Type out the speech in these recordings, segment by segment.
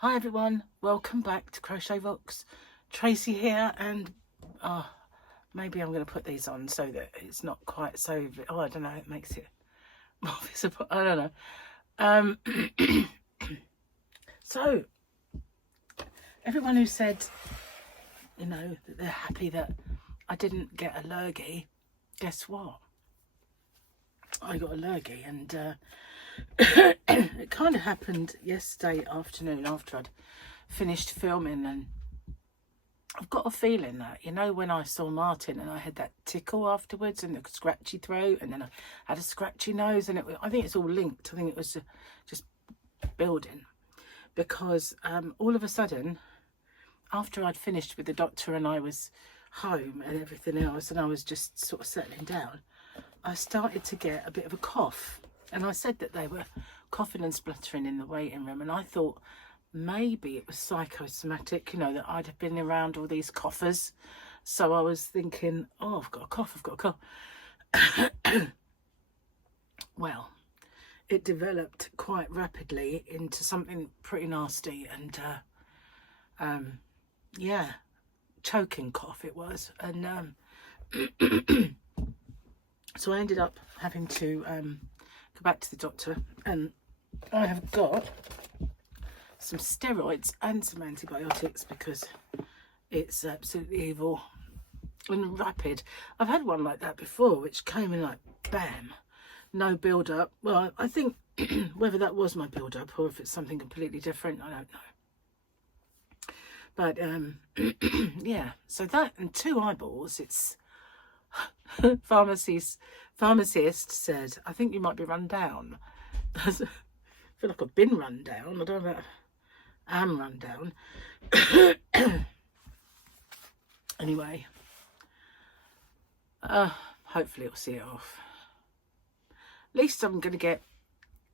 Hi everyone, welcome back to Crochet Rocks. Tracy here, and maybe I'm going to put these on so that it's not quite so, I don't know, it makes it more visible, I don't know. So, everyone who said, you know, that they're happy that I didn't get a lurgy, guess what? I got a lurgy, and it kind of happened yesterday afternoon after I'd finished filming, and I've got a feeling that, you know, when I saw Martin and I had that tickle afterwards and the scratchy throat, and then I had a scratchy nose, and I think it's all linked. I think it was just building, because all of a sudden, after I'd finished with the doctor and I was home and everything else, and I was just sort of settling down, I started to get a bit of a cough. And I said that they were coughing and spluttering in the waiting room, and I thought maybe it was psychosomatic, you know, that I'd have been around all these coughers. So I was thinking, oh, I've got a cough, I've got a cough. Well, it developed quite rapidly into something pretty nasty, and yeah, choking cough it was. And so I ended up having to go back to the doctor, and I have got some steroids and some antibiotics because it's absolutely evil and rapid. I've had one like that before, which came in like bam, no build up. Well, I think whether that was my build up or if it's something completely different, I don't know. But yeah, so that and 2 eyeballs, it's pharmacist said, I think you might be run down. I feel like I've been run down. I don't know, I am run down. Anyway, hopefully it'll see it off. At least I'm going to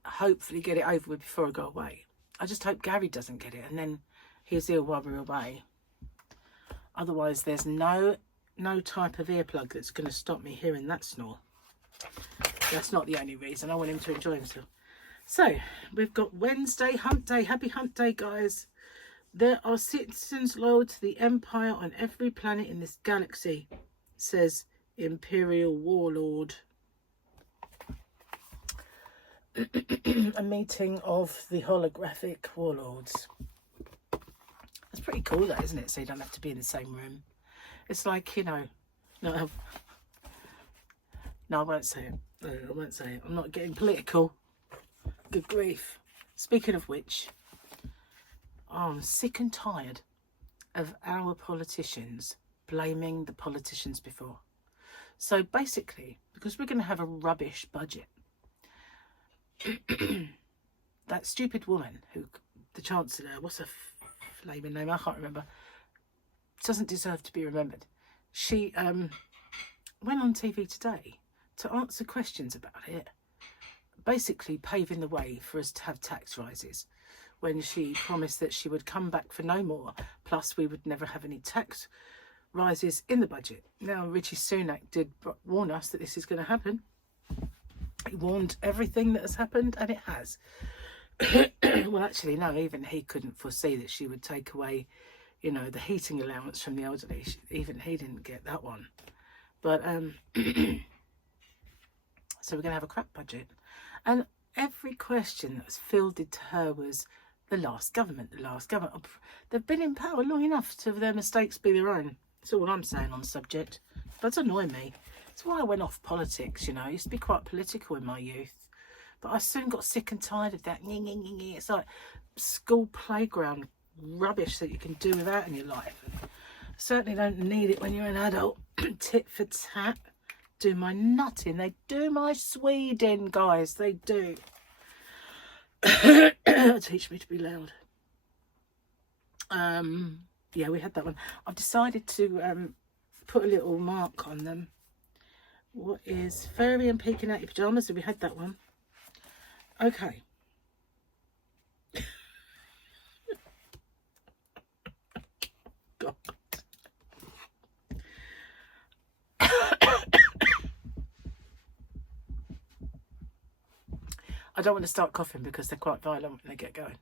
hopefully get it over with before I go away. I just hope Gary doesn't get it and then he's ill while we're away. Otherwise, there's no type of earplug that's going to stop me hearing that snore. That's not the only reason. I want him to enjoy himself. So, we've got Wednesday, hump day. Happy hump day, guys. There are citizens loyal to the Empire on every planet in this galaxy, says Imperial Warlord. A meeting of the holographic warlords. That's pretty cool, though, isn't it? So you don't have to be in the same room. It's like, you know, no, I won't say it. No, I won't say it. I'm not getting political. Good grief. Speaking of which, I'm sick and tired of our politicians blaming the politicians before. So basically, because we're going to have a rubbish budget, that stupid woman who, the Chancellor, what's her flaming name? I can't remember. Doesn't deserve to be remembered. She went on TV today to answer questions about it, basically paving the way for us to have tax rises, when she promised that she would come back for no more, plus we would never have any tax rises in the budget. Now, Richie Sunak did warn us that this is going to happen. He warned everything that has happened, and it has. Well, actually, no, even he couldn't foresee that she would take away, you know, the heating allowance from the elderly. Even he didn't get that one. But so we're going to have a crap budget. And every question that was fielded to her was the last government. They've been in power long enough to have their mistakes be their own. That's all I'm saying on the subject. But it's annoying me. That's why I went off politics, you know. I used to be quite political in my youth. But I soon got sick and tired of that. It's like school playground rubbish that you can do without in your life. Certainly don't need it when you're an adult. Tit for tat. Do my nutting. They do my Sweden, guys. They do. Teach me to be loud. Yeah, we had that one. I've decided to put a little mark on them. What is Furry and Peeking Out Your Pyjamas? Have we had that one? Okay. God. I don't want to start coughing because they're quite violent when they get going.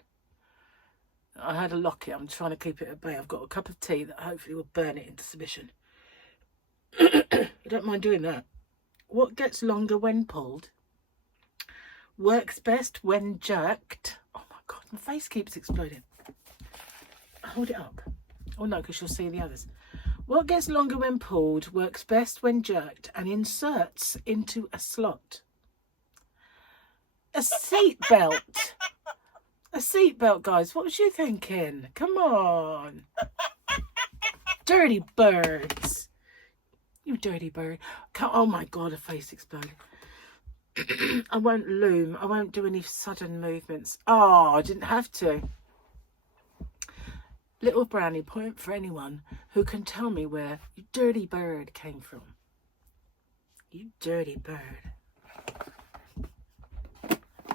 I had a locket. I'm trying to keep it at bay. I've got a cup of tea that hopefully will burn it into submission. I don't mind doing that. What gets longer when pulled? Works best when jerked. Oh my God, my face keeps exploding. Hold it up. Oh no, because you'll see the others. What gets longer when pulled, works best when jerked, and inserts into a slot? A seat belt. A seat belt, guys. What was you thinking? Come on. Dirty birds. You dirty bird. Oh my God, a face exploded. I won't loom. I won't do any sudden movements. Oh, I didn't have to. Little brownie point for anyone who can tell me where you dirty bird came from. You dirty bird.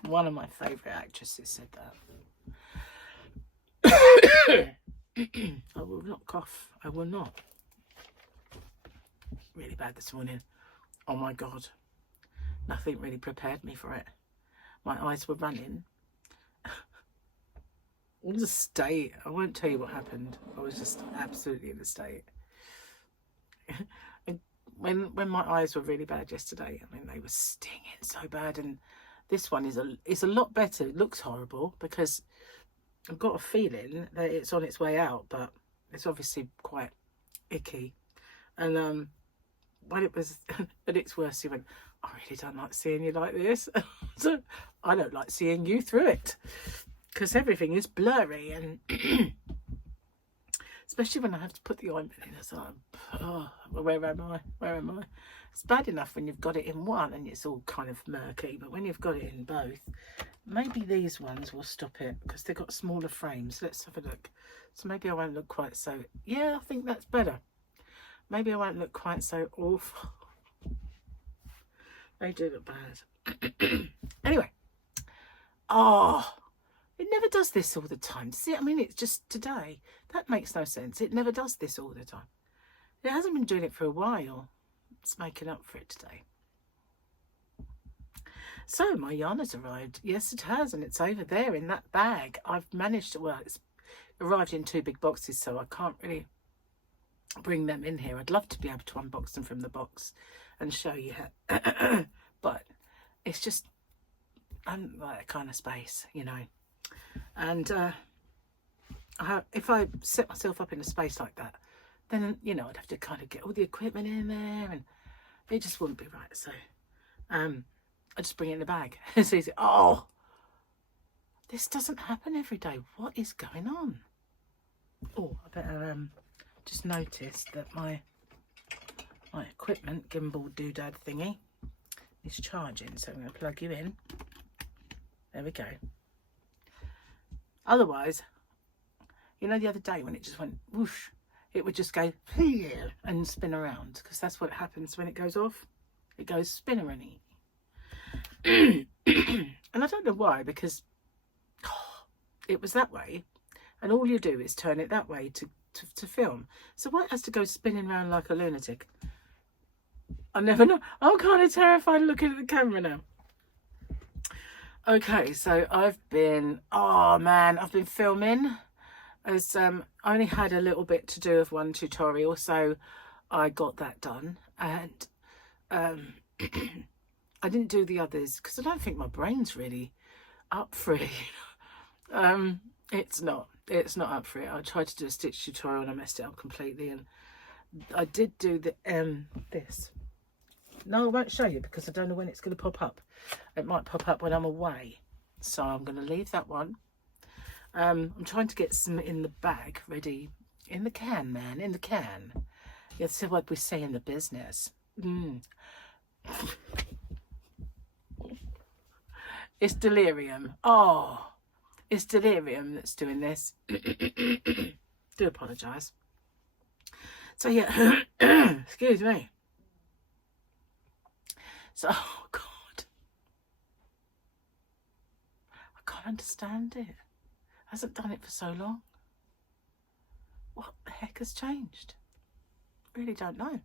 One of my favourite actresses said that. I will not cough. I will not. Really bad this morning. Oh my God. Nothing really prepared me for it. My eyes were running. I was a state. I won't tell you what happened. I was just absolutely in a state. when my eyes were really bad yesterday, I mean, they were stinging so bad, and this one is a lot better. It looks horrible because I've got a feeling that it's on its way out, but it's obviously quite icky. And when it was at its worst, he went, I really don't like seeing you like this. So I don't like seeing you through it, because everything is blurry, and especially when I have to put the ointment in. It's like, oh, where am I? Where am I? It's bad enough when you've got it in one and it's all kind of murky, but when you've got it in both, maybe these ones will stop it because they've got smaller frames. Let's have a look. So maybe I won't look quite so, yeah, I think that's better. Maybe I won't look quite so awful. They do look bad. Anyway. Oh, it never does this all the time. See, I mean, it's just today. That makes no sense. It never does this all the time. It hasn't been doing it for a while. It's making up for it today. So my yarn has arrived. Yes, it has, and it's over there in that bag. I've managed to, well, it's arrived in 2 big boxes, so I can't really bring them in here. I'd love to be able to unbox them from the box and show you how, but it's just, I'm like that kind of space, you know. And if I set myself up in a space like that, then, you know, I'd have to kind of get all the equipment in there, and it just wouldn't be right. So I just bring it in the bag. It's easy. Oh, this doesn't happen every day. What is going on? Oh, I better just noticed that my equipment gimbal doodad thingy is charging, so I'm going to plug you in. There we go. Otherwise, you know, the other day when it just went whoosh, it would just go and spin around, because that's what happens when it goes off. It goes spinnery. And I don't know why, because it was that way, and all you do is turn it that way to film. So why it has to go spinning around like a lunatic? I never know. I'm kind of terrified looking at the camera now. Okay, so I've been, oh man, I've been filming. As I only had a little bit to do of one tutorial, so I got that done, and I didn't do the others because I don't think my brain's really up for it. It's not up for it. I tried to do a stitch tutorial and I messed it up completely, and I did do the this. No, I won't show you because I don't know when it's going to pop up. It might pop up when I'm away, so I'm going to leave that one. I'm trying to get some in the bag ready. In the can, man, in the can. It's what we say in the business. It's delirium. Oh, it's delirium that's doing this. Do apologise. So yeah, excuse me. So, oh God, I can't understand it. Hasn't done it for so long. What the heck has changed? Really don't know.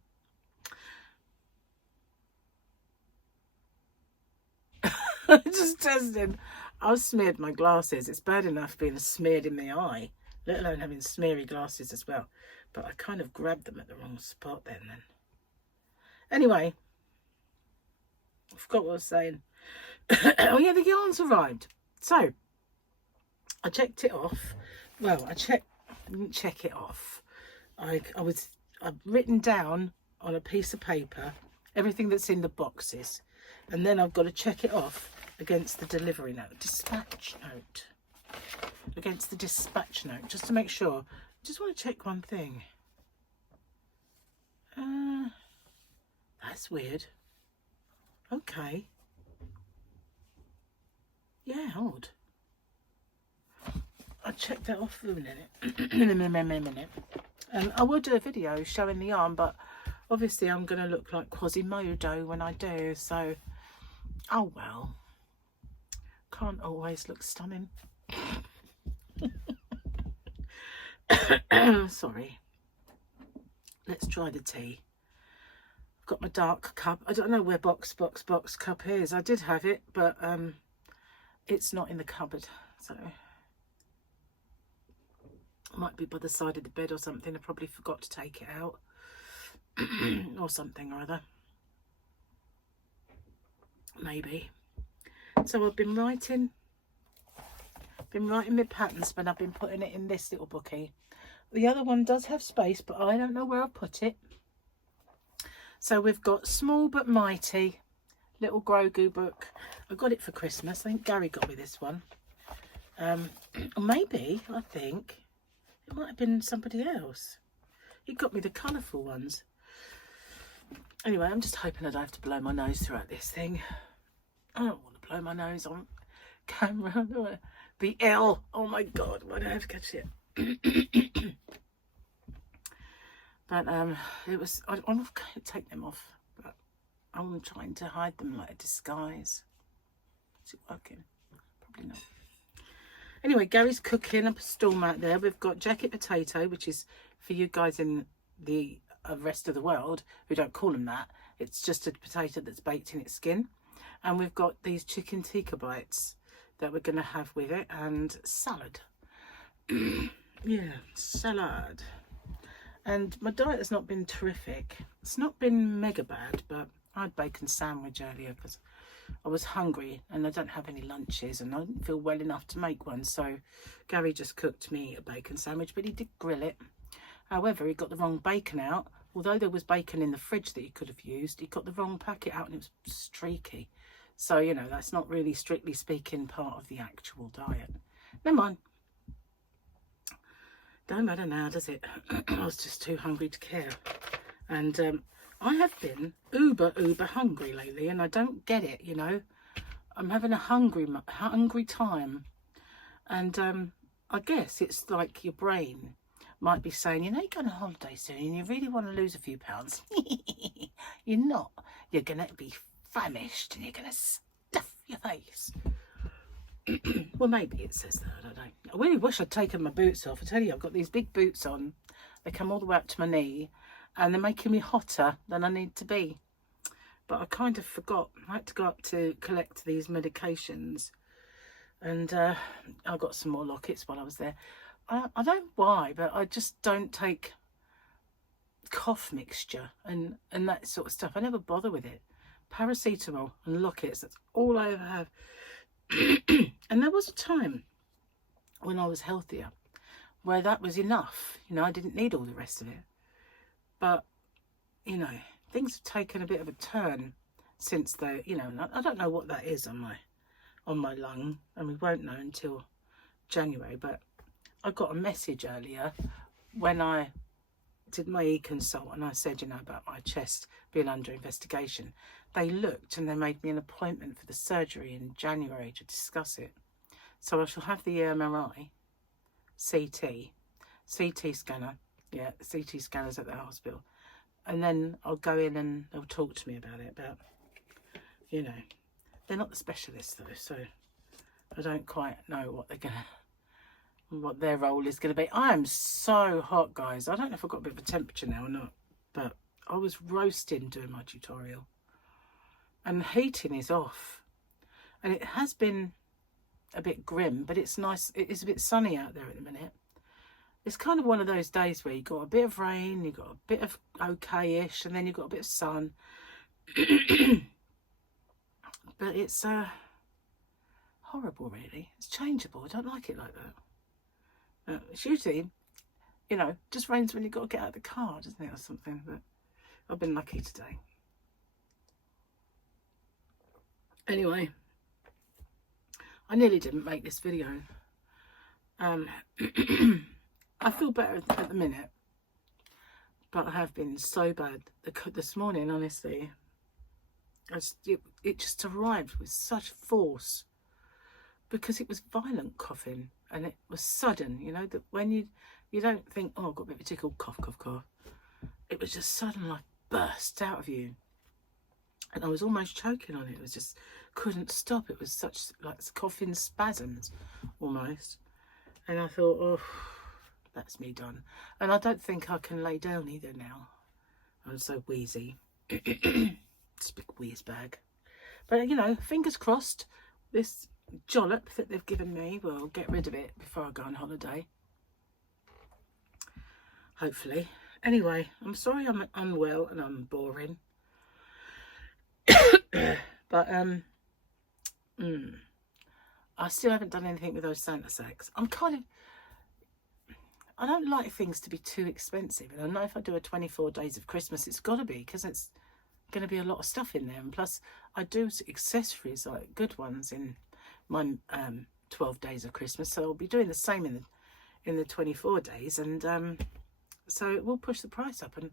Just testing. I've smeared my glasses. It's bad enough being smeared in the eye, let alone having smeary glasses as well. But I kind of grabbed them at the wrong spot then. Anyway, I forgot what I was saying. Oh yeah, the yarn's arrived. So I checked it off. Well, I didn't check it off. I've written down on a piece of paper everything that's in the boxes, and then I've got to check it off against the delivery note, dispatch note, against the dispatch note, just to make sure. I just want to check one thing. That's weird. Okay. Yeah, odd. I'll check that off in a minute. And I will do a video showing the yarn, but obviously I'm going to look like Quasimodo when I do, so oh well. Can't always look stunning. Sorry. Let's try the tea. I've got my dark cup. I don't know where box cup is. I did have it, but it's not in the cupboard, so it might be by the side of the bed or something. I probably forgot to take it out or something or other, maybe. So I've been writing my patterns, but I've been putting it in this little bookie. The other one does have space, but I don't know where I'll put it. So we've got Small But Mighty, little Grogu book. I got it for Christmas. I think Gary got me this one. Or maybe, I think, it might have been somebody else. He got me the colourful ones. Anyway, I'm just hoping I don't have to blow my nose throughout this thing. I don't want to blow my nose on camera. I don't want to be ill. Oh my God, why do I have to catch it? But it was, I'm going to take them off, but I'm trying to hide them like a disguise. Is it working? Probably not. Anyway, Gary's cooking up a storm out there. We've got jacket potato, which is for you guys in the rest of the world who don't call them that. It's just a potato that's baked in its skin. And we've got these chicken tikka bites that we're going to have with it, and salad. Yeah, salad. And my diet has not been terrific. It's not been mega bad, but I had bacon sandwich earlier because I was hungry and I don't have any lunches and I didn't feel well enough to make one. So Gary just cooked me a bacon sandwich, but he did grill it. However, he got the wrong bacon out. Although there was bacon in the fridge that he could have used, he got the wrong packet out and it was streaky. So, you know, that's not really, strictly speaking, part of the actual diet. Never mind. Don't matter now, does it? I was just too hungry to care. And I have been uber hungry lately, and I don't get it, you know. I'm having a hungry time. And I guess it's like your brain might be saying, you know, you're going on holiday soon and you really want to lose a few pounds. You're not. You're going to be famished and you're going to stuff your face. Well, maybe it says that, I don't know. I really wish I'd taken my boots off. I tell you, I've got these big boots on. They come all the way up to my knee and they're making me hotter than I need to be. But I kind of forgot. I had to go up to collect these medications. And I got some more lockets while I was there. I don't know why, but I just don't take cough mixture and that sort of stuff. I never bother with it. Paracetamol and lockets, that's all I ever have. And there was a time when I was healthier where that was enough. You know, I didn't need all the rest of it. But, you know, things have taken a bit of a turn since they, you know, I don't know what that is on my lung, and we won't know until January. But I got a message earlier when I did my e-consult and I said, you know, about my chest being under investigation. They looked and they made me an appointment for the surgery in January to discuss it. So I shall have the MRI, CT scanner. Yeah, CT scanners at the hospital. And then I'll go in and they'll talk to me about it. About, you know, they're not the specialists though, so I don't quite know what their role is going to be. I am so hot, guys. I don't know if I've got a bit of a temperature now or not, but I was roasting doing my tutorial. And the heating is off. And it has been a bit grim, but it's nice. It is a bit sunny out there at the minute. It's kind of one of those days where you've got a bit of rain, you've got a bit of okay-ish, and then you've got a bit of sun. But it's horrible, really. It's changeable. I don't like it like that. It's usually, you know, just rains when you've got to get out of the car, doesn't it, or something. But I've been lucky today. Anyway, I nearly didn't make this video. I feel better at the minute, but I have been so bad. This morning, honestly, it just arrived with such force because it was violent coughing and it was sudden. You know, that when you don't think, oh, I've got a bit of a tickle, cough, cough, cough. It was just sudden, like burst out of you, and I was almost choking on it. It was just couldn't stop. It was such like coughing spasms almost, and I thought, oh, that's me done. And I don't think I can lay down either now. I'm so wheezy. It's a big wheeze bag. But, you know, fingers crossed, this jollop that they've given me will get rid of it before I go on holiday. Hopefully. Anyway, I'm sorry I'm unwell and I'm boring. But, I still haven't done anything with those Santa sacks. I don't like things to be too expensive. And I know if I do a 24 days of Christmas, it's got to be, because it's going to be a lot of stuff in there. And plus, I do accessories, like good ones, in my 12 days of Christmas. So I'll be doing the same in the 24 days. And so it will push the price up. And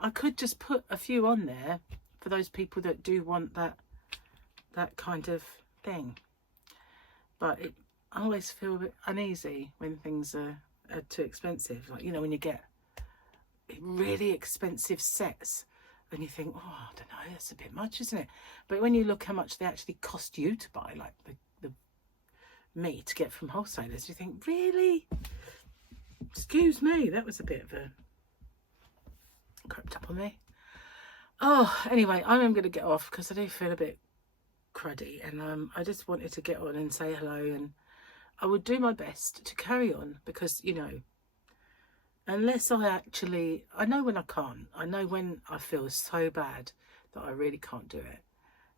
I could just put a few on there for those people that do want that kind of thing. But I always feel a bit uneasy when things are too expensive. Like, you know, when you get really expensive sets and you think, oh, I don't know, that's a bit much, isn't it? But when you look how much they actually cost you to buy, like the meat to get from wholesalers, you think, really? Excuse me, that was a bit of a crept up on me. Oh, anyway, I am going to get off because I do feel a bit cruddy, and I just wanted to get on and say hello, and I would do my best to carry on because, you know, unless I know when I can't. I know when I feel so bad that I really can't do it.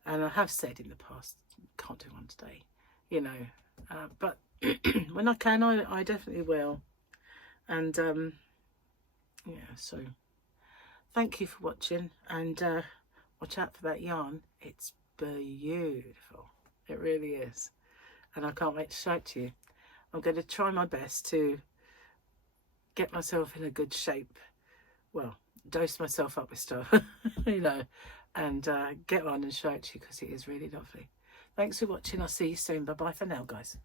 And I have said in the past, can't do one today, you know. But when I can, I definitely will. And, yeah, so thank you for watching. And watch out for that yarn. It's beautiful. It really is. And I can't wait to show it to you. I'm going to try my best to get myself in a good shape. Well, dose myself up with stuff, you know, and get on and show it to you because it is really lovely. Thanks for watching. I'll see you soon. Bye-bye for now, guys.